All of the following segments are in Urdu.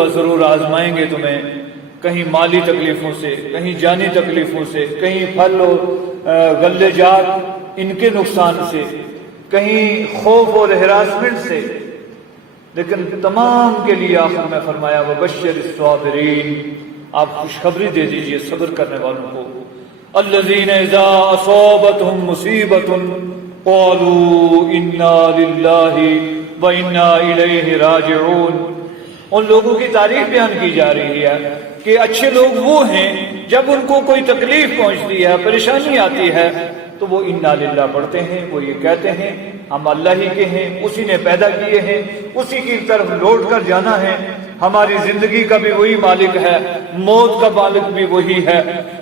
ہوگا ضرور آزمائیں گے تمہیں، کہیں مالی تکلیفوں سے، کہیں جانی تکلیفوں سے، کہیں پھل اور غلے جات ان کے نقصان سے، کہیں خوف اور ہراسمنٹ سے، لیکن تمام کے لیے آخر میں فرمایا وبشر الصابرین، آپ خوشخبری دے دیجئے صبر کرنے والوں کو، الذین اذا اصابتهم مصیبۃ قالوا انا للہ وانا الیہ راجعون۔ ان لوگوں کی تعریف بیان کی جا رہی ہے کہ اچھے لوگ وہ ہیں جب ان کو کوئی تکلیف پہنچتی ہے، پریشانی آتی ہے تو وہ انا للہ پڑھتے ہیں، وہ یہ کہتے ہیں ہم اللہ ہی کے ہیں، اسی نے پیدا کیے ہیں، اسی کی طرف لوٹ کر جانا ہے، ہماری زندگی کا بھی وہی مالک ہے، موت کا مالک بھی وہی ہے،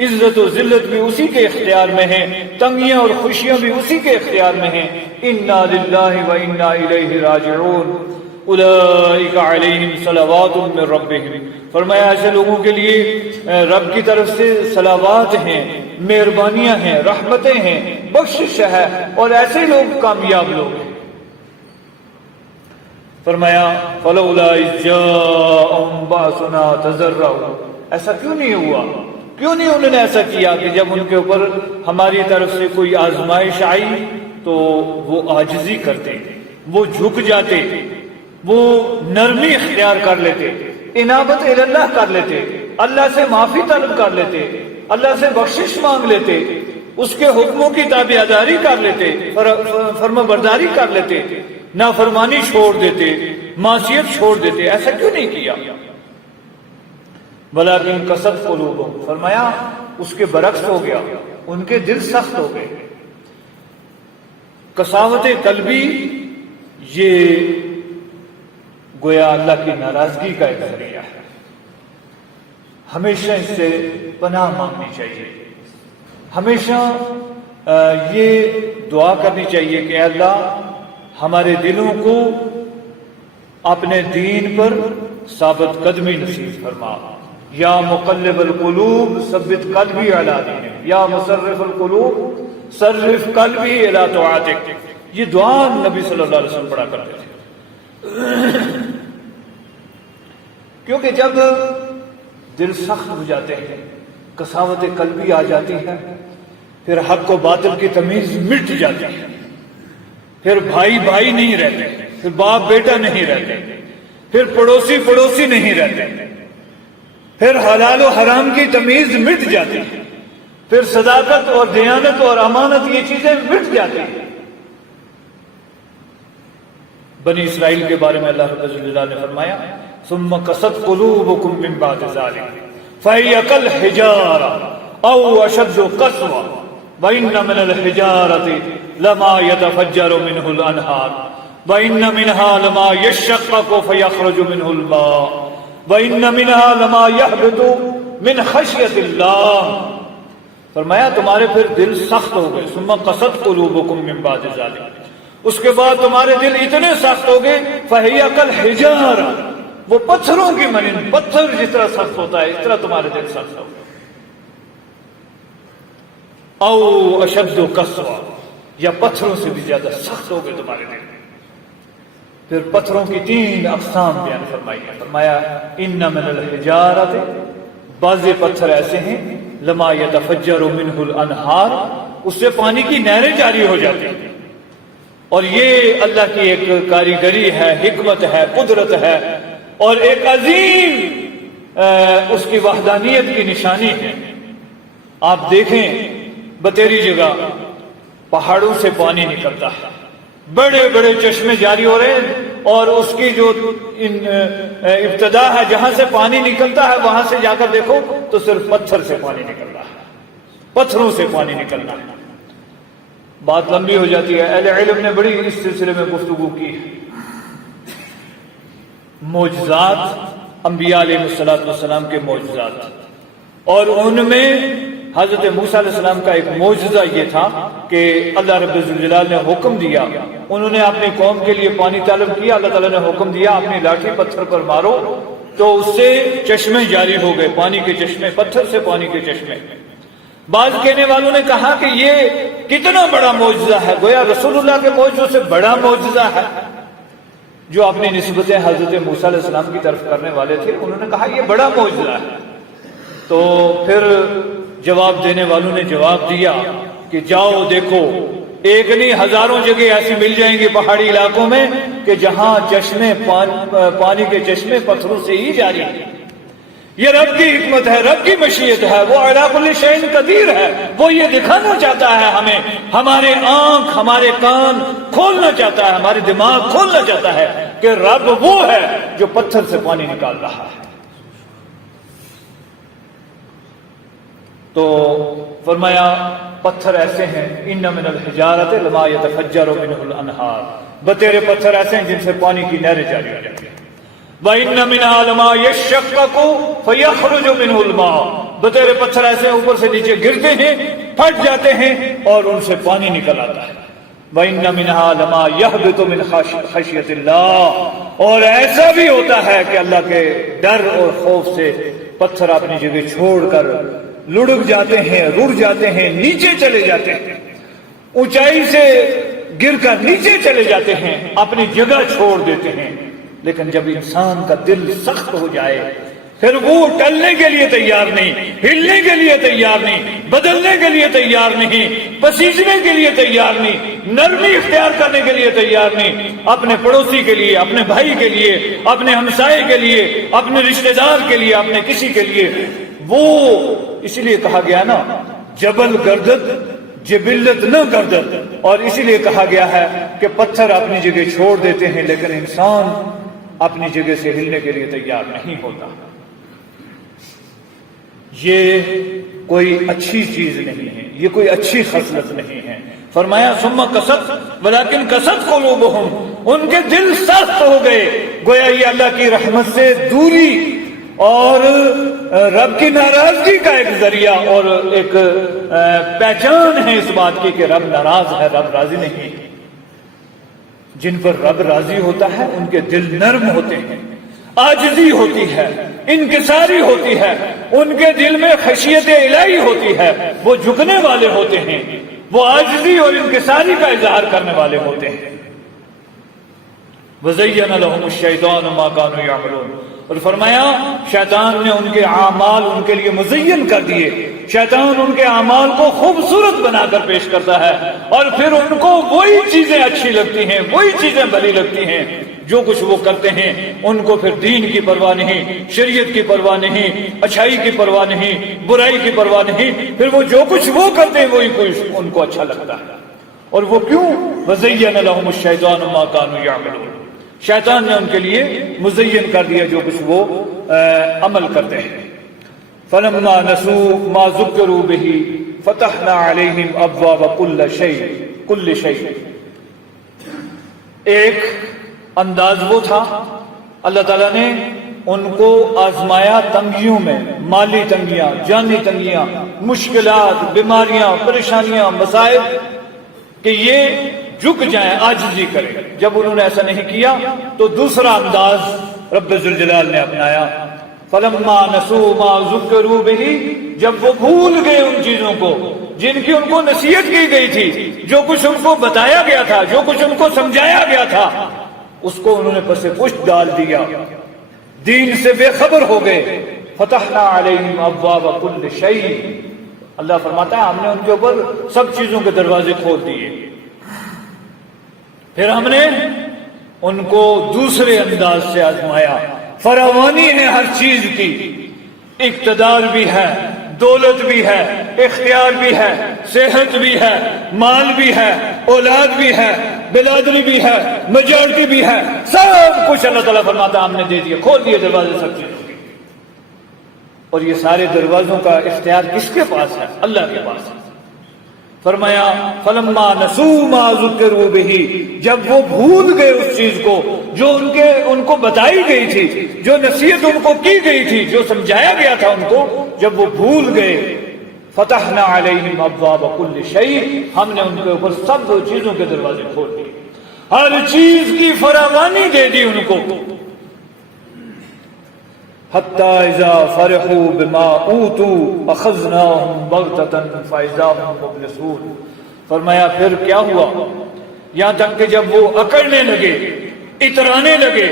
عزت و ذلت بھی اسی کے اختیار میں ہیں، تنگیاں اور خوشیاں بھی اسی کے اختیار میں ہیں، انا للہ و انا الیہ راجعون، اولئک علیہم صلوات من ربہم، فرمایا ایسے لوگوں کے لیے رب کی طرف سے صلوات ہیں، مہربانیاں ہیں، رحمتیں ہیں، بخشش ہے، اور ایسے لوگ کامیاب لوگ ہیں۔ فرمایا فلولا اذ جاءہم باسنا تضرعوا، ایسا کیوں نہیں ہوا، کیوں نہیں انہوں نے ایسا کیا کہ جب ان کے اوپر ہماری طرف سے کوئی آزمائش آئی تو وہ عاجزی کرتے، وہ جھک جاتے، وہ نرمی اختیار کر لیتے، انابت اللہ کر لیتے، اللہ سے معافی طلب کر لیتے، اللہ سے بخشش مانگ لیتے، اس کے حکموں کی تابعداری کر لیتے، فرما برداری کر لیتے، نافرمانی چھوڑ دیتے، معصیت چھوڑ دیتے، ایسا کیوں نہیں کیا؟ ولیکن قست قلوبہم، فرمایا اس کے برعکس ہو گیا، ان کے دل سخت ہو گئے۔ قساوت قلبی یہ گویا اللہ کی ناراضگی کا ایک ذریعہ ہے، ہمیشہ اس سے پناہ مانگنی چاہیے، ہمیشہ یہ دعا کرنی چاہیے کہ اے اللہ ہمارے دلوں کو اپنے دین پر ثابت قدمی نصیب فرما، یا مقلب القلوب ثبت قلبی علی دینک، یا مصرف القلوب صرف قلبی الی طاعتک، یہ دعا نبی صلی اللہ علیہ وسلم پڑھا کرتے تھے۔ کیونکہ جب دل سخت ہو جاتے ہیں، قساوت قلبی آ جاتی ہے، پھر حق و باطل کی تمیز مٹ جاتی ہے، پھر بھائی بھائی نہیں رہتے، پھر باپ بیٹا نہیں رہتے، پھر پڑوسی پڑوسی نہیں رہتے، پھر حلال و حرام کی تمیز مٹ جاتی ہے، پھر صداقت اور دیانت اور امانت یہ چیزیں مٹ جاتی ہیں۔ بنی اسرائیل کے بارے میں اللہ رب العزت نے فرمایا ثم قست قلوبکم من بعد ذلک فہی کالحجارۃ او اشد قسوۃ وان من الحجارۃ لما يتفجر منه الانہار وان منها لما يشقق فيخرج منه الماء وان منها لما يهبط من خشیۃ اللہ، فرمایا تمہارے پھر دل سخت ہو گئے، ثم قست قلوبکم من بعد ذلک، اس کے بعد تمہارے دل اتنے سخت ہو گئے فہی کالحجارۃ، وہ پتھروں کی مانند، پتھر جس طرح سخت ہوتا ہے اس طرح تمہارے دل سخت ہو گئے، او اشد قسوۃ، یا پتھروں سے بھی زیادہ سخت ہو گئے تمہارے دل۔ پھر پتھروں کی 3 اقسام بیان فرمائی، فرمایا ان من الحجارۃ، بعض پتھر ایسے ہیں لما يتفجر منه الانہار، اس سے پانی کی نہریں جاری ہو جاتی ہیں، اور یہ اللہ کی ایک کاریگری ہے، حکمت ہے، قدرت ہے، اور ایک عظیم اس کی وحدانیت کی نشانی ہے۔ آپ دیکھیں بتیری جگہ پہاڑوں سے پانی نکلتا ہے، بڑے بڑے چشمے جاری ہو رہے ہیں، اور اس کی جو ابتدا ہے جہاں سے پانی نکلتا ہے وہاں سے جا کر دیکھو تو صرف پتھر سے پانی نکل رہا ہے، پتھروں سے پانی نکلنا ہے۔ بات لمبی ہو جاتی ہے، اہل علم نے بڑی اس سلسلے میں گفتگو کی ہے۔ معجزات، انبیاء علیہ السلام کے معجزات، اور ان میں حضرت موسیٰ علیہ السلام کا ایک معجزہ یہ تھا کہ اللہ رب الجلال نے حکم دیا، انہوں نے اپنی قوم کے لیے پانی طلب کیا، اللہ تعالیٰ نے حکم دیا اپنی لاٹھی پتھر پر مارو، تو اس سے چشمے جاری ہو گئے، پانی کے چشمے، پتھر سے پانی کے چشمے۔ بعض کہنے والوں نے کہا کہ یہ کتنا بڑا معجزہ ہے، گویا رسول اللہ کے معجزوں سے بڑا معجزہ ہے۔ جو اپنی نسبتیں حضرت موسیٰ علیہ السلام کی طرف کرنے والے تھے، انہوں نے کہا یہ بڑا معجزہ ہے۔ تو پھر جواب دینے والوں نے جواب دیا کہ جاؤ دیکھو، ایک نہیں ہزاروں جگہ ایسی مل جائیں گی پہاڑی علاقوں میں کہ جہاں چشمے پانی کے چشمے پتھروں سے ہی جاری ہیں۔ یہ رب کی حکمت ہے، رب کی مشیت ہے، وہ علی کل شیء قدیر ہے۔ وہ یہ دکھانا چاہتا ہے ہمیں، ہمارے آنکھ ہمارے کان کھولنا چاہتا ہے، ہمارے دماغ کھولنا چاہتا ہے کہ رب وہ ہے جو پتھر سے پانی نکال رہا ہے۔ تو فرمایا پتھر ایسے ہیں، ان من الحجارۃ لما یتفجر منہ الانہار، بتیرے پتھر ایسے ہیں جن سے پانی کی نہریں جاری ہو جاتی ہیں۔ وَإِنَّ مِنْهَا لَمَا يَشَّقَّقُ فَيَخْرُجُ مِنْهُ الْمَاءُ، بتیرے پتھر ایسے اوپر سے نیچے گرتے ہیں، پھٹ جاتے ہیں اور ان سے پانی نکل آتا ہے۔ وَإِنَّ مِنْهَا لَمَا يَهْبِطُ مِنْ خَشْيَةِ اللَّهِ، اور ایسا بھی ہوتا ہے کہ اللہ کے ڈر اور خوف سے پتھر اپنی جگہ چھوڑ کر لڑک جاتے ہیں، رڑ جاتے ہیں، نیچے چلے جاتے ہیں، اونچائی سے گر کر نیچے چلے جاتے ہیں، اپنی جگہ چھوڑ دیتے ہیں۔ لیکن جب انسان کا دل سخت ہو جائے پھر وہ ٹلنے کے لیے تیار نہیں، ہلنے کے لیے تیار نہیں، بدلنے کے لیے تیار نہیں، پسیجنے کے لیے تیار نہیں، نرمی اختیار کرنے کے لیے تیار نہیں، اپنے پڑوسی کے لیے، اپنے بھائی کے لیے، اپنے ہمسائے کے لیے، اپنے رشتہ دار کے لیے، اپنے کسی کے لیے، وہ اسی لیے کہا گیا نا جبل گردد جبلت نہ گردد، اور اسی لیے کہا گیا ہے کہ پتھر اپنی جگہ چھوڑ دیتے ہیں لیکن انسان اپنی جگہ سے ہلنے کے لیے تیار نہیں ہوتا۔ یہ کوئی اچھی چیز نہیں ہے، یہ کوئی اچھی خصلت نہیں ہے۔ فرمایا ثم قست ولکن قست قلوبہم، ان کے دل سخت ہو گئے، گویا یہ اللہ کی رحمت سے دوری اور رب کی ناراضگی کا ایک ذریعہ اور ایک پہچان ہے اس بات کی کہ رب ناراض ہے، رب راضی نہیں۔ جن پر رب راضی ہوتا ہے ان کے دل نرم ہوتے ہیں، عاجزی ہوتی ہے، انکساری ہوتی ہے، ان کے دل میں خشیت الہی ہوتی ہے، وہ جھکنے والے ہوتے ہیں، وہ عاجزی اور انکساری کا اظہار کرنے والے ہوتے ہیں۔ وَزَيَّنَ لَهُمُ الشَّيْطَانُ مَا كَانُوا يَعْمَلُونَ، اور فرمایا شیطان نے ان کے اعمال ان کے لیے مزین کر دیے، شیطان ان کے اعمال کو خوبصورت بنا کر پیش کرتا ہے اور پھر ان کو وہی چیزیں اچھی لگتی ہیں، وہی چیزیں بھلی لگتی ہیں، جو کچھ وہ کرتے ہیں ان کو پھر دین کی پرواہ نہیں، شریعت کی پرواہ نہیں، اچھائی کی پرواہ نہیں، برائی کی پرواہ نہیں، پھر وہ جو کچھ وہ کرتے ہیں وہی کچھ ان کو اچھا لگتا ہے۔ اور وہ کیوں؟ وَزَيَّنَ لَهُمُ الشَّيْطَانُ مَا كَانُوا يَعْمَلُونَ، شیطان نے ان کے لیے مزین کر دیا جو کچھ وہ عمل کرتے ہیں۔ فَلَمَّا نَسُوا مَا ذُكِّرُوا بِهِ فَتَحْنَا عَلَيْهِمْ أَبْوَابَ كُلِّ شَيْءٍ، ایک انداز وہ تھا اللہ تعالیٰ نے ان کو آزمایا تنگیوں میں، مالی تنگیاں، جانی تنگیاں، مشکلات، بیماریاں، پریشانیاں، مصائب، کہ یہ جھک جائیں، عاجزی کریں۔ جب انہوں نے ایسا نہیں کیا تو دوسرا انداز رب ذوالجلال نے اپنایا، فَلَمَّا نَسُوا مَا ذُكِّرُوا بِهِ، جب وہ بھول گئے ان چیزوں کو جن کی ان کو نصیحت کی گئی تھی، جو کچھ ان کو بتایا گیا تھا، جو کچھ ان کو سمجھایا گیا تھا، اس کو انہوں نے پس پشت ڈال دیا، دین سے بے خبر ہو گئے۔ فَتَحْنَا عَلَيْهِمْ أَبْوَابَ كُلِّ شَيْءٍ، اللہ فرماتا ہے ہم نے ان کے اوپر سب چیزوں کے دروازے کھول دیے۔ پھر ہم نے ان کو دوسرے انداز سے آزمایا، فراوانی ہے ہر چیز کی، اقتدار بھی ہے، دولت بھی ہے، اختیار بھی ہے، صحت بھی ہے، مال بھی ہے، اولاد بھی ہے، بلادری بھی ہے، میجورٹی بھی ہے، سب کچھ اللہ تعالیٰ فرماتا ہم نے دے دیا، کھول دیے دروازے سب چیزوں کے۔ اور یہ سارے دروازوں کا اختیار کس کے پاس ہے؟ اللہ کے پاس ہے۔ فرمایا فَلَمَّا نَسُوا مَا ذُكِّرُوا بِهِ، جب وہ بھول گئے اس چیز کو جو ان کو بتائی گئی تھی، جو نصیحت ان کو کی گئی تھی، جو سمجھایا گیا تھا ان کو، جب وہ بھول گئے، فَتَحْنَا عَلَيْهِمْ أَبْوَابَ كُلِّ شَيْءٍ، ہم نے ان کے اوپر سب چیزوں کے دروازے کھول دیے، ہر چیز کی فراوانی دے دی ان کو۔ حَتَّى إِذَا فَرِحُوا بِمَا أُوتُوا أَخَذْنَاهُمْ بَغْتَةً فَإِذَا هُمْ مُبْلِسُونَ، فرمایا پھر کیا ہوا، یہاں تک کہ جب وہ اکڑنے لگے اترانے لگے،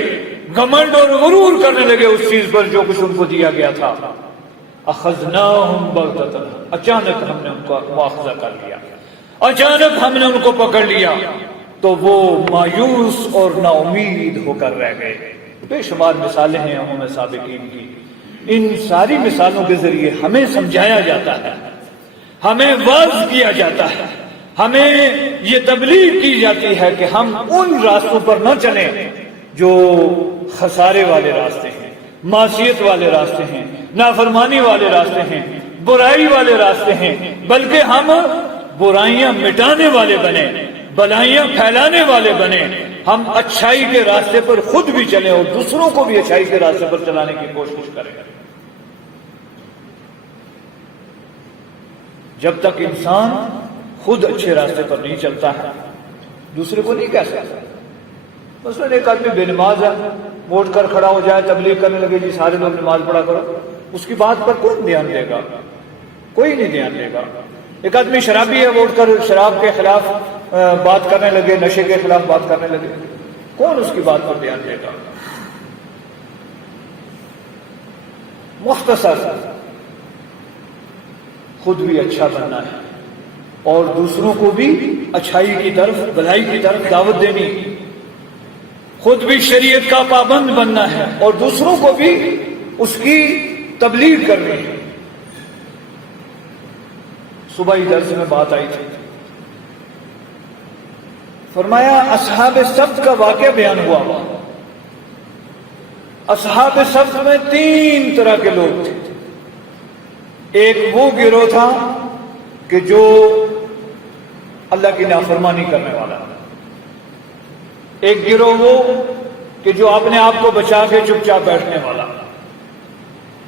گھمنڈ اور غرور کرنے لگے اس چیز پر جو کچھ ان کو دیا گیا تھا۔ اخذناہم بغتۃ، اچانک ہم نے ان کو مواخذہ کر لیا، اچانک ہم نے ان کو پکڑ لیا، تو وہ مایوس اور نا امید ہو کر رہ گئے۔ بے شمار مثالیں ہیں امم سابقین کی، ان ساری مثالوں کے ذریعے ہمیں سمجھایا جاتا ہے، ہمیں واعظ کیا جاتا ہے، ہمیں یہ تبلیغ کی جاتی ہے کہ ہم ان راستوں پر نہ چلیں جو خسارے والے راستے ہیں، معصیت والے راستے ہیں، نافرمانی والے راستے ہیں، برائی والے راستے ہیں، بلکہ ہم برائیاں مٹانے والے بنے، بلائیاں پھیلانے والے بنے، ہم اچھائی کے راستے پر خود بھی چلیں اور دوسروں کو بھی اچھائی کے راستے پر چلانے کی کوشش کریں۔ جب تک انسان خود اچھے راستے پر نہیں چلتا ہے دوسرے کو نہیں کہہ سکتا۔ مثلاً ایک آدمی بے نماز ہے، ووٹ کر کھڑا ہو جائے، تبلیغ کرنے لگے جی سارے لوگ نماز پڑھا کرو، اس کی بات پر کون دھیان دے گا؟ کوئی نہیں دھیان دے گا۔ ایک آدمی شرابی ہے، ووٹ کر شراب کے خلاف بات کرنے لگے، نشے کے خلاف بات کرنے لگے، کون اس کی بات پر دھیان دے گا؟ مختصر خود بھی اچھا بننا ہے اور دوسروں کو بھی اچھائی کی طرف، بھلائی کی طرف دعوت دینی، خود بھی شریعت کا پابند بننا ہے اور دوسروں کو بھی اس کی تبلیغ کرنی ہے۔ صبح ہی درس میں بات آئی تھی، فرمایا اصحاب سبت کا واقعہ بیان ہوا۔ اصحاب سبت میں 3 طرح کے لوگ تھے۔ ایک وہ گروہ تھا کہ جو اللہ کی نافرمانی کرنے والا، ایک گروہ وہ کہ جو اپنے آپ کو بچا کے چپ چاپ بیٹھنے والا،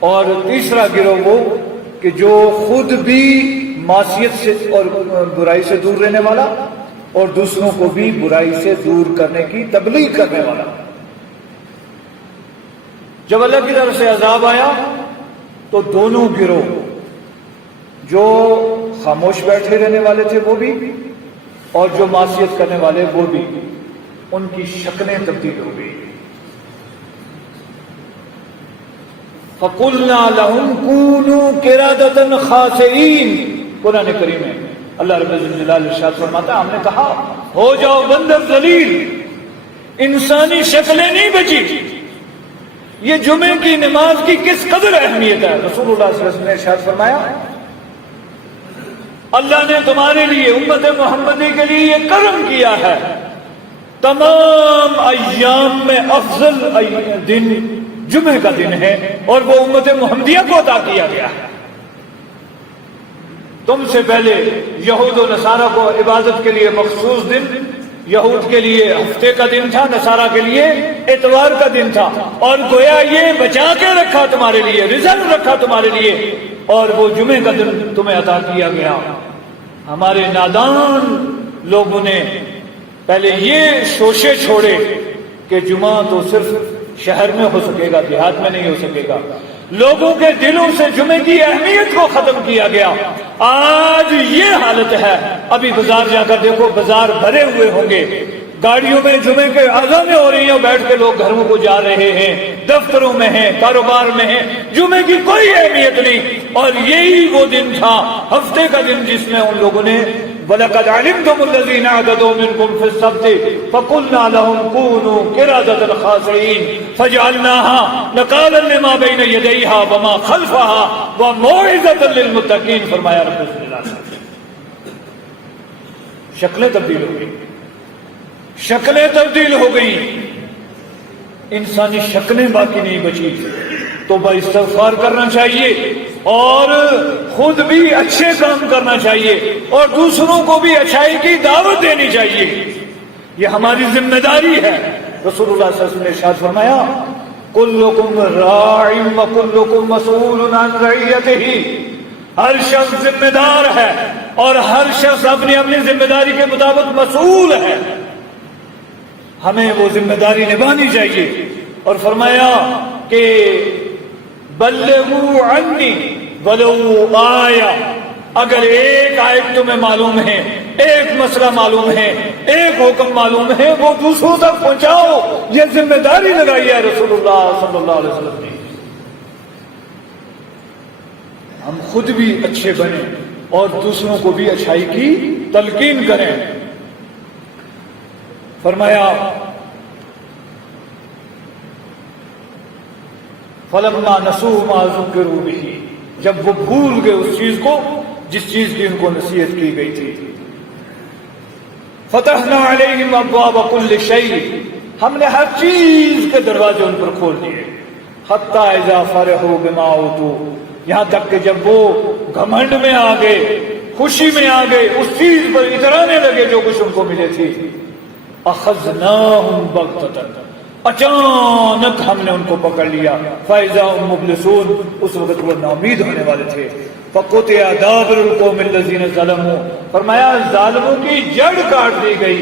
اور تیسرا گروہ وہ کہ جو خود بھی معصیت سے اور برائی سے دور رہنے والا اور دوسروں کو بھی برائی سے دور کرنے کی تبلیغ کرنے والا۔ جب اللہ کی طرف سے عذاب آیا تو دونوں گروہ، جو خاموش بیٹھے رہنے والے تھے وہ بھی اور جو معصیت کرنے والے وہ بھی، ان کی شکلیں تبدیل ہو گئی۔ فَقُلْنَا لَهُمْ كُونُوا قِرَادَةً خَاسِئِينَ، قرآن کریم میں اللہ رب الجلال ارشاد فرماتا ہے ہم نے کہا ہو جاؤ بندر ذلیل، انسانی شکلیں نہیں بچی۔ یہ جمعے کی نماز کی کس قدر اہمیت ہے۔ رسول اللہ صلی اللہ علیہ وسلم نے ارشاد فرمایا اللہ نے تمہارے لیے، امت محمدی کے لیے یہ کرم کیا ہے، تمام ایام میں افضل دن جمعے کا دن ہے اور وہ امت محمدیہ کو عطا کیا گیا ہے۔ تم سے پہلے یہود و نصارہ کو عبادت کے لیے مخصوص دن، یہود کے لیے ہفتے کا دن تھا، نصارہ کے لیے اتوار کا دن تھا، اور گویا یہ بچا کے رکھا تمہارے لیے، ریزرو رکھا تمہارے لیے، اور وہ جمعے کا دن تمہیں عطا کیا گیا۔ ہمارے نادان لوگوں نے پہلے یہ شوشے چھوڑے کہ جمعہ تو صرف شہر میں ہو سکے گا، دیہات میں نہیں ہو سکے گا۔ لوگوں کے دلوں سے جمعے کی اہمیت کو ختم کیا گیا۔ آج یہ حالت ہے، ابھی بازار جا کر دیکھو، بازار بھرے ہوئے ہوں گے، گاڑیوں میں جمعے کے اذانیں ہو رہی ہیں، بیٹھ کے لوگ گھروں کو جا رہے ہیں، دفتروں میں ہیں، کاروبار میں ہیں، جمعے کی کوئی اہمیت نہیں۔ اور یہی وہ دن تھا، ہفتے کا دن، جس میں ان لوگوں نے وَلَقَدْ عَلِمْتُمُ الَّذِينَ اعْتَدَوْا مِنْكُمْ فِي السَّبْتِ فَقُلْنَا لَهُمْ كُونُوا قِرَادَةً خَاسِئِينَ فَجَعَلْنَاهَا نَكَالًا لِمَا بَيْنَ يَدَيْهَا وَمَا خَلْفَهَا وَمَوْعِظَةً لِلْمُتَّقِينَ، فرمایا رب صلی اللہ علیہ وسلم۔ شکلیں تبدیل ہو گئی، شکلیں تبدیل ہو گئیں، انسانی شکلیں باقی نہیں بچی۔ توبہ استغفار کرنا چاہیے اور خود بھی اچھے کام کرنا چاہیے اور دوسروں کو بھی اچھائی کی دعوت دینی چاہیے، یہ ہماری ذمہ داری ہے۔ رسول اللہ صلی اللہ علیہ وسلم نے ارشاد فرمایا کلکم راع وکلکم مسئول عن رعیتہ، ہر شخص ذمہ دار ہے اور ہر شخص اپنی اپنی ذمہ داری کے مطابق مسئول ہے، ہمیں وہ ذمہ داری نبھانی چاہیے۔ اور فرمایا کہ بلغوا عنی ولو آیہ، اگر ایک آیت تمہیں معلوم ہے ایک مسئلہ معلوم ہے، ایک حکم معلوم ہے، وہ دوسروں تک پہنچاؤ، یہ ذمہ داری لگائی ہے رسول اللہ صلی اللہ علیہ وسلم نے۔ ہم خود بھی اچھے بنیں اور دوسروں کو بھی اچھائی کی تلقین کریں۔ فرمایا فَلَمَّا نَسُوا مَا ذُكِّرُوا بِهِ، جب وہ بھول گئے اس چیز کو جس چیز کی ان کو نصیحت کی گئی تھی، فَتَحْنَا عَلَيْهِمْ أَبْوَابَ كُلِّ شَيْءٍ، ہم نے ہر چیز کے دروازے ان پر کھول دیے، حَتَّى إِذَا فَرِحُوا بِمَا أُوتُوا، یہاں تک کہ جب وہ گھمنڈ میں آ گئے، خوشی میں آ گئے، اس چیز پر اترانے لگے جو کچھ ان کو ملے تھی، أَخَذْنَاهُمْ بَغْتَةً، اچانک ہم نے ان کو پکڑ لیا، فَإِذَا هُمْ مُبْلِسُونَ، اس وقت وہ ناامید ہونے والے تھے، فَقُطِعَ دَابِرُ الْقَوْمِ الَّذِينَ ظَلَمُوا، فرمایا ظالموں کی جڑ کاٹ دی گئی،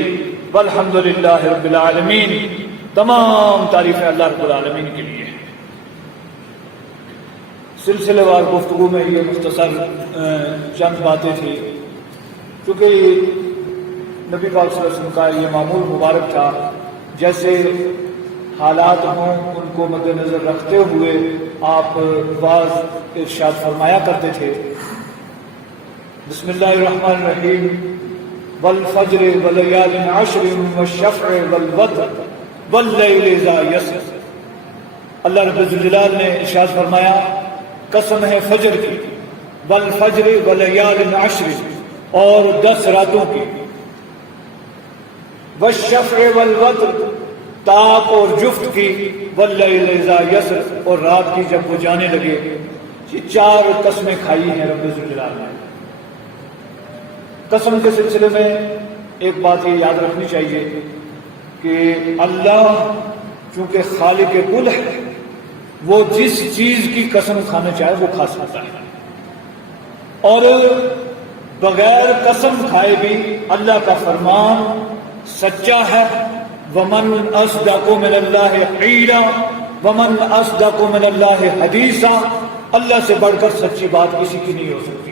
وَالْحَمْدُ لِلَّهِ رَبِّ الْعَالَمِينَ، تمام تعریفیں اللہ رب العالمین کے لیے۔ سلسلے وار گفتگو میں یہ مختصر چند باتیں تھیں، کیونکہ نبی پاک صلی اللہ علیہ وسلم کا یہ معمول مبارک تھا، جیسے حالات ہوں ان کو مد نظر رکھتے ہوئے آپ بعض ارشاد فرمایا کرتے تھے۔ بسم اللہ الرحمن الرحیم، والفجر ولیال عشر والشفع والوتر واللیل اذا یسر، اللہ رب الجلال نے ارشاد فرمایا قسم ہے فجر کی، والفجر ولیال عشر، اور 10 راتوں کی، والشفع والوتر، تاک اور جفت کی، واللیل اذا یسر، اور رات کی جب وہ جانے لگے۔ یہ 4 قسمیں کھائی ہیں رب الجلال نے۔ قسم کے سلسلے میں ایک بات یہ یاد رکھنی چاہیے کہ اللہ چونکہ خالق کل ہے، وہ جس چیز کی قسم کھانا چاہے وہ کھا سکتا ہے، اور بغیر قسم کھائے بھی اللہ کا فرمان سچا ہے، وَمَنْ أَصْدَقُ مِنَ اللَّهِ قِيلًا وَمَنْ أَصْدَقُ مِنَ اللَّهِ حَدِيثًا، اللہ سے بڑھ کر سچی بات کسی کی نہیں ہو سکتی،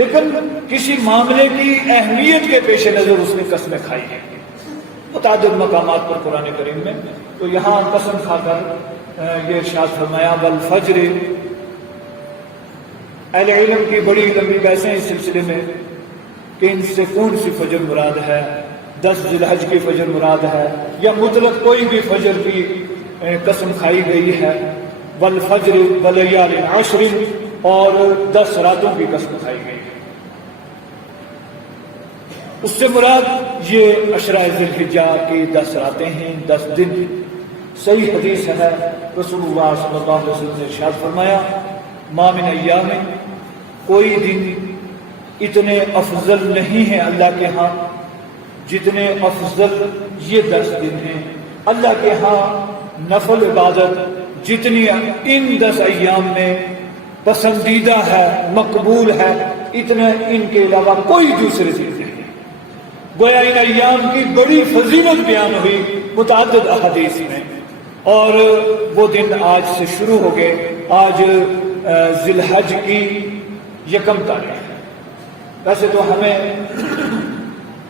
لیکن کسی معاملے کی اہمیت کے پیش نظر اس نے قسمیں کھائی ہیں متعدد مقامات پر قرآن کریم میں۔ تو یہاں قسم کھا کر یہ ارشاد فرمایا والفجر، اہل علم کی بڑی لمبی بحثیں اس سلسلے میں کہ ان سے کون سی فجر مراد ہے، 10 ذی الحج کی فجر مراد ہے یا مطلق کوئی بھی فجر کی قسم کھائی گئی ہے، والفجر ولیال عشر، اور 10 راتوں کی قسم کھائی گئی ہے۔ اس سے مراد یہ عشرہ ذی الحجہ کی 10 راتیں ہیں، 10 دن۔ صحیح حدیث ہے، رسول اللہ صلی اللہ علیہ وسلم نے ارشاد فرمایا ما من ایام، کوئی دن اتنے افضل نہیں ہیں اللہ کے ہاں جتنے افضل یہ 10 دن ہیں۔ اللہ کے ہاں نفل عبادت جتنی ان 10 ایام میں پسندیدہ ہے، مقبول ہے، اتنا ان کے علاوہ کوئی دوسرے دن نہیں۔ گویا ان ایام کی بڑی فضیلت بیان ہوئی متعدد احادیث میں، اور وہ دن آج سے شروع ہو گئے۔ آج ذی الحج کی 1 تاریخ ہے۔ ویسے تو ہمیں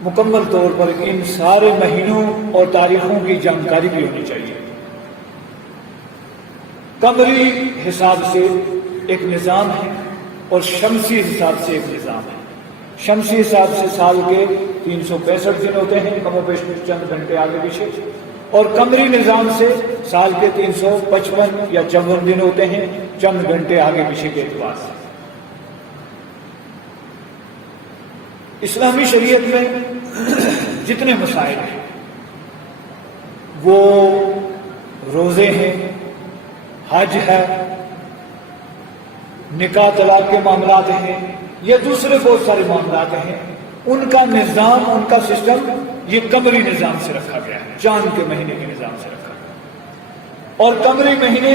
مکمل طور پر ان سارے مہینوں اور تاریخوں کی جانکاری بھی ہونی چاہیے۔ قمری حساب سے ایک نظام ہے اور شمسی حساب سے ایک نظام ہے۔ شمسی حساب سے سال کے 365 دن ہوتے ہیں، کم و بیش چند گھنٹے آگے پیچھے، اور قمری نظام سے سال کے 355 یا 54 دن ہوتے ہیں، چند گھنٹے آگے پیچھے کے اعتبار سے۔ اسلامی شریعت میں جتنے مسائل ہیں وہ روزے ہیں، حج ہے، نکاح طلاق کے معاملات ہیں، یا دوسرے بہت سارے معاملات ہیں، ان کا نظام، ان کا سسٹم یہ قمری نظام سے رکھا گیا ہے، چاند کے مہینے کے نظام سے رکھا گیا۔ اور قمری مہینے،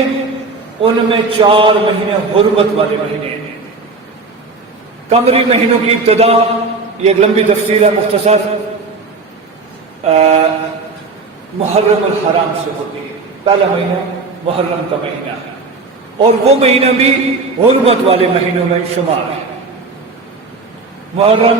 ان میں 4 مہینے حرمت والے مہینے ہیں۔ قمری مہینوں کی ابتدا، یہ ایک لمبی تفصیل ہے، مختصر، محرم الحرام سے ہوتی ہے۔ پہلا مہینہ محرم کا مہینہ ہے، اور وہ مہینہ بھی حرمت والے مہینوں میں شمار ہے۔ محرم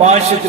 5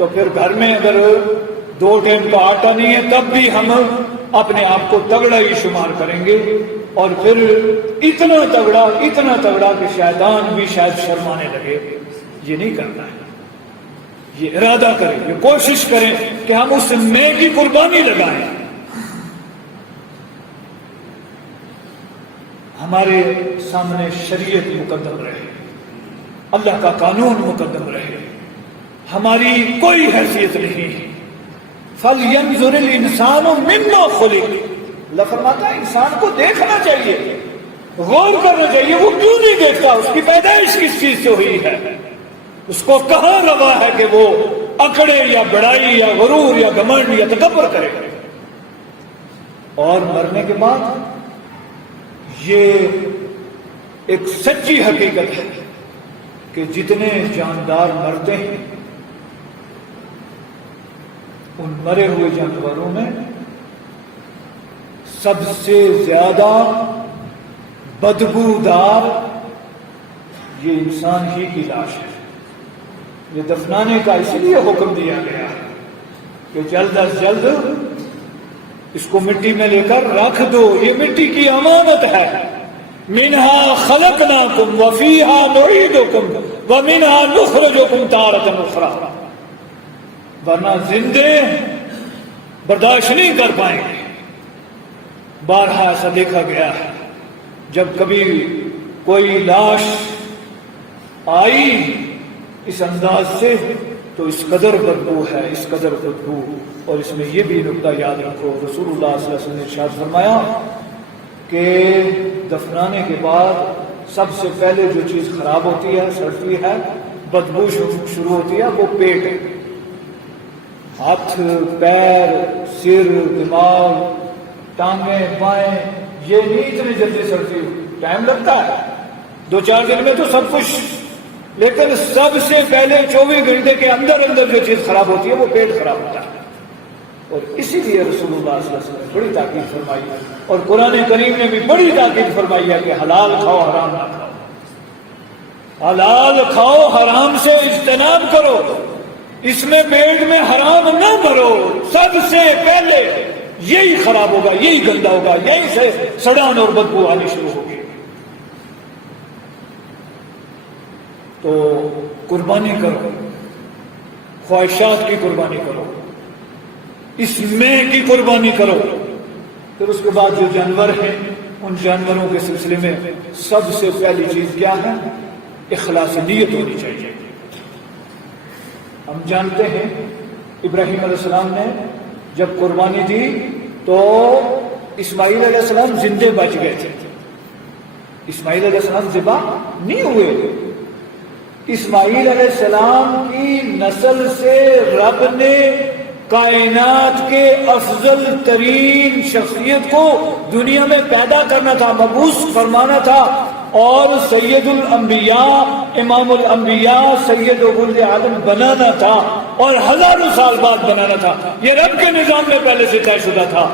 تو پھر گھر میں اگر 2 ٹائم کا آٹا نہیں ہے تب بھی ہم اپنے آپ کو تگڑا ہی شمار کریں گے، اور پھر اتنا تگڑا کہ شیطان بھی شاید شرمانے لگے۔ یہ نہیں کرنا ہے، یہ ارادہ کریں، یہ کوشش کریں کہ ہم اس میں کی قربانی لگائیں۔ ہمارے سامنے شریعت مقدم رہے، اللہ کا قانون مقدم رہے، ہماری کوئی حیثیت نہیں۔ فَلْيَنْظُرِ الْإِنسَانُ مِمَّا خُلِقَ، اللہ فرماتا ہے انسان کو دیکھنا چاہیے، غور کرنا چاہیے، وہ کیوں نہیں دیکھتا؟ اس کی پیدائش کس چیز سے ہوئی ہے؟ اس کو کہاں روا ہے کہ وہ اکڑے یا بڑائی یا غرور یا گھمنڈ یا تکبر کرے؟ اور مرنے کے بعد یہ ایک سچی حقیقت ہے کہ جتنے جاندار مرتے ہیں ان مرے ہوئے جانوروں میں سب سے زیادہ بدبودار یہ انسان ہی کی لاش ہے۔ یہ دفنانے کا اس لیے حکم دیا گیا ہے کہ جلد از جلد اس کو مٹی میں لے کر رکھ دو، یہ مٹی کی امانت ہے۔ منہا خلقناکم وفیہا نعیدکم ومنہا نخرجکم تارۃ اخری، ورنہ زندے برداشت نہیں کر پائیں گے۔ بارہا ایسا دیکھا گیا ہے، جب کبھی کوئی لاش آئی اس انداز سے تو اس قدر بدبو ہے، اس قدر بدبو۔ اور اس میں یہ بھی نکتہ یاد رکھو، رسول اللہ صلی اللہ علیہ وسلم نے ارشاد فرمایا کہ دفنانے کے بعد سب سے پہلے جو چیز خراب ہوتی ہے، سڑتی ہے، بدبو شروع ہوتی ہے، وہ پیٹ ہے۔ ہاتھ، پیر، سر، دماغ، ٹانگیں، بائیں، یہ نہیں اتنی جلدی سڑتی، ٹائم لگتا ہے، 2-4 دن میں تو سب کچھ، لیکن سب سے پہلے 24 گھنٹے کے اندر جو چیز خراب ہوتی ہے وہ پیٹ خراب ہوتا ہے۔ اور اسی لیے رسول اللہ صلی اللہ علیہ وسلم نے بڑی تاکید فرمائی ہے، اور قرآن کریم نے بھی بڑی تاکید فرمائی ہے کہ حلال کھاؤ، حرام نہ کھاؤ، حلال کھاؤ، حرام سے اجتناب کرو، اس میں پیٹ میں حرام نہ بھرو، سب سے پہلے یہی خراب ہوگا، یہی گندا ہوگا، یہی سے سڑان اور بدبو آنی شروع ہوگی۔ تو قربانی کرو، خواہشات کی قربانی کرو، اس میں کی قربانی کرو۔ پھر اس کے بعد جو جانور ہیں ان جانوروں کے سلسلے میں سب سے پہلی چیز کیا ہے؟ اخلاص نیت ہونی چاہیے۔ ہم جانتے ہیں ابراہیم علیہ السلام نے جب قربانی دی تو اسماعیل علیہ السلام زندے بچ گئے تھے، اسماعیل علیہ السلام ذبح نہیں ہوئے۔ اسماعیل علیہ السلام کی نسل سے رب نے کائنات کے افضل ترین شخصیت کو دنیا میں پیدا کرنا تھا، مبعوث فرمانا تھا، اور سید الانبیاء، امام الانبیاء، سید ولد آدم بنانا تھا، اور ہزاروں سال بعد بنانا تھا۔ یہ رب کے نظام میں پہلے سے طے شدہ تھا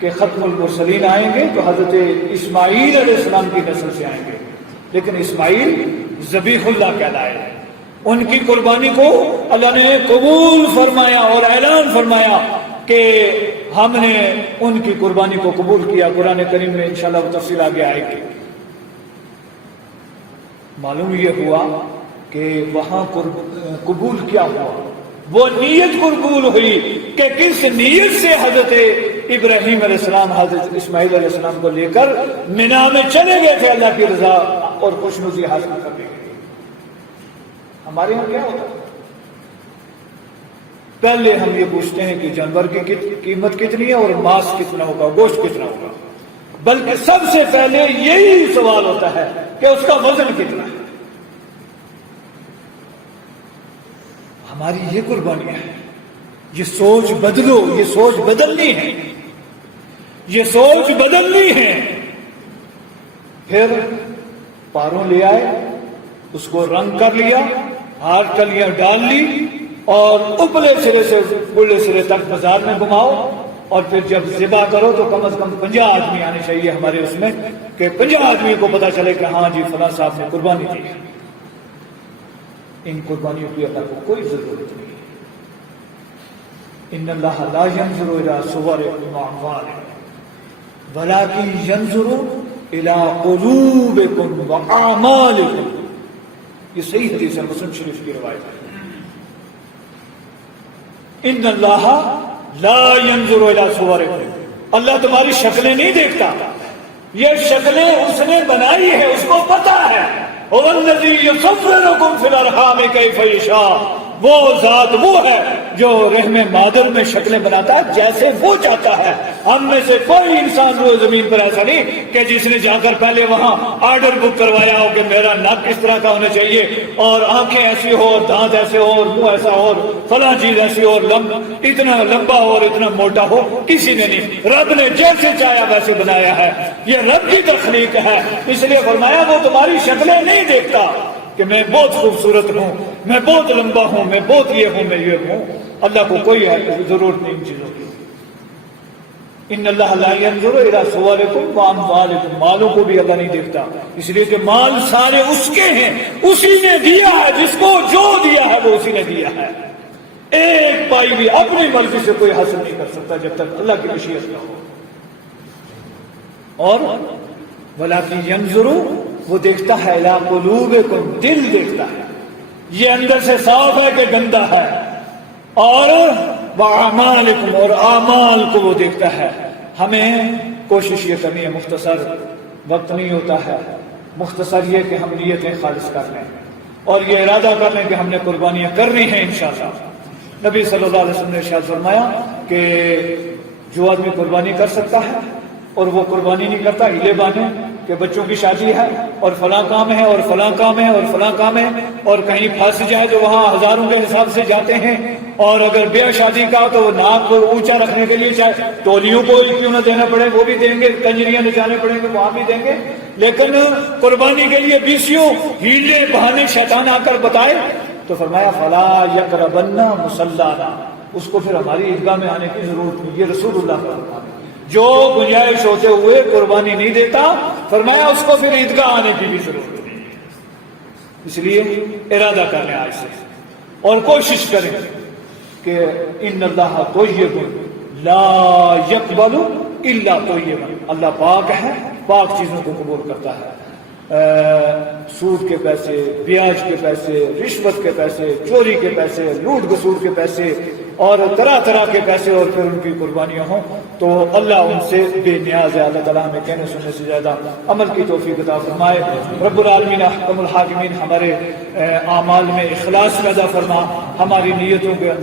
کہ ختم المرسلین آئیں گے تو حضرت اسماعیل علیہ السلام کی نسل سے آئیں گے، لیکن اسماعیل ذبیح اللہ کہلائے۔ ان کی قربانی کو اللہ نے قبول فرمایا اور اعلان فرمایا کہ ہم نے ان کی قربانی کو قبول کیا۔ قرآن کریم میں انشاءاللہ وہ تفصیل آگے آئے گی۔ معلوم یہ ہوا کہ وہاں قبول کیا ہوا، وہ نیت قبول ہوئی کہ کس نیت سے حضرت ابراہیم علیہ السلام حضرت اسماعیل علیہ السلام کو لے کر مینا میں چلے گئے تھے اللہ کی رضا اور خوشنودی حاصل کرنے کے لیے۔ ہمارے یہاں کیا ہوتا ہے؟ پہلے ہم یہ پوچھتے ہیں کہ جانور کی قیمت کتنی ہے اور ماس کتنا ہوگا، گوشت کتنا ہوگا، بلکہ سب سے پہلے یہی سوال ہوتا ہے کہ اس کا وزن کتنا ہے۔ ہماری یہ قربانی ہے، یہ سوچ بدلو، یہ سوچ بدلنی ہے، یہ سوچ بدلنی ہے۔ پھر پاروں لے آئے، اس کو رنگ کر لیا، ہار کلیاں ڈال لی، اور اوپلے سرے سے بلے سرے تک بازار میں گھماؤ، اور پھر جب ذبح کرو تو کم از کم 50 آدمی آنے چاہیے ہمارے اس میں، کہ 50 آدمی کو پتا چلے کہ ہاں جی فلاں صاحب نے قربانی دی ہے۔ ان قربانیوں کی اللہ کو کوئی ضرورت نہیں ہے۔ ان اللہ لا ينظر الى صوركم واعمالكم ولكن ينظر الى قلوبكم واعمالكم، یہ صحیح حدیث ہے، مسلم شریف کی روایت ہے۔ ان اللہ لا ينظر الى صوركم، اللہ تمہاری شکلیں نہیں دیکھتا، یہ شکلیں اس نے بنائی ہے، اس کو پتا ہے۔ هو الذی یصورکم فی الارحام کیف یشاء، وہ ذات وہ ہے جو رحم مادر میں شکلیں بناتا ہے جیسے وہ چاہتا ہے۔ ہم میں سے کوئی انسان روئے زمین پر ایسا نہیں کہ جس نے جا کر پہلے وہاں آرڈر بک کروایا ہو کہ میرا ناک اس طرح کا ہونا چاہیے اور آنکھیں ایسی ہو اور دانت ایسے ہو اور منہ ایسا ہو اور فلاں چیز ایسی ہو اور اتنا لمبا ہو اور اتنا موٹا ہو، کسی نے نہیں۔ رب نے جیسے چاہا ویسے بنایا ہے، یہ رب کی تخلیق ہے۔ اس لیے فرمایا وہ تمہاری شکلیں نہیں دیکھتا کہ میں بہت خوبصورت ہوں، میں بہت لمبا ہوں، میں بہت یہ ہوں، میں یہ ہوں۔ اللہ کو کوئی ضرورت نہیں ان چیزوں کی۔ ان اللہ لا ينظر الى صوركم واموالكم، مالوں کو بھی اللہ نہیں دیکھتا، اس لیے کہ مال سارے اس کے ہیں، اسی نے دیا ہے، جس کو جو دیا ہے وہ اسی نے دیا ہے۔ ایک پائی بھی اپنی مرضی سے کوئی حاصل نہیں کر سکتا جب تک اللہ کی مشیت نہ ہو۔ اور ولكن ينظر، وہ دیکھتا ہے الی قلوبکم، دل دیکھتا ہے، یہ اندر سے صاف ہے کہ گندا ہے۔ اور وَأَعْمَالِكُمْ، اور اعمال کو وہ دیکھتا ہے۔ ہمیں کوشش یہ کرنی ہے، مختصر وقت نہیں ہوتا ہے، مختصر یہ کہ ہم نیتیں خالص کر لیں اور یہ ارادہ کر لیں کہ ہم نے قربانیاں کرنی ہیں انشاءاللہ۔ نبی صلی اللہ علیہ وسلم نے ارشاد فرمایا کہ جو آدمی قربانی کر سکتا ہے اور وہ قربانی نہیں کرتا، ہیلے بانے کہ بچوں کی شادی ہے اور فلاں کام ہے اور فلاں کام ہے اور فلاں کام ہے، اور کہیں پھنس جائے تو وہاں ہزاروں کے حساب سے جاتے ہیں، اور اگر بیاہ شادی کا تو ناک کو اونچا رکھنے کے لیے چاہے تولیوں کو کیوں نہ دینا پڑے وہ بھی دیں گے، کنجریاں نچانے پڑیں گے وہاں بھی دیں گے، لیکن قربانی کے لیے بیسیوں ہیلے بہانے شیطان آ کر بتائے تو فرمایا فلا یقربن مصلانا، اس کو پھر ہماری عیدگاہ میں آنے کی ضرورت نہیں۔ یہ رسول اللہ کا فرمان ہے، جو گنجائش ہوتے ہوئے قربانی نہیں دیتا، فرمایا اس کو پھر عیدگاہ آنے کی بھی ضرورت نہیں ہے۔ اس لیے ارادہ کریں آج سے اور کوشش کریں کہ ان اللہ طیب لا یقبل الا طیبا، اللہ پاک ہے، پاک چیزوں کو قبول کرتا ہے۔ سود کے پیسے، بیاج کے پیسے، رشوت کے پیسے، چوری کے پیسے، لوٹ گسور کے پیسے اور طرح طرح کے پیسے، اور پھر ان کی قربانیاں ہوں تو اللہ ان سے بے نیاز ہے۔ اللہ تعالیٰ ہمیں کہنے سننے سے زیادہ عمل کی توفیق عطا فرمائے۔ رب العالمین احکم الحاکمین ہمارے اعمال میں اخلاص پیدا فرما، ہماری نیتوں کے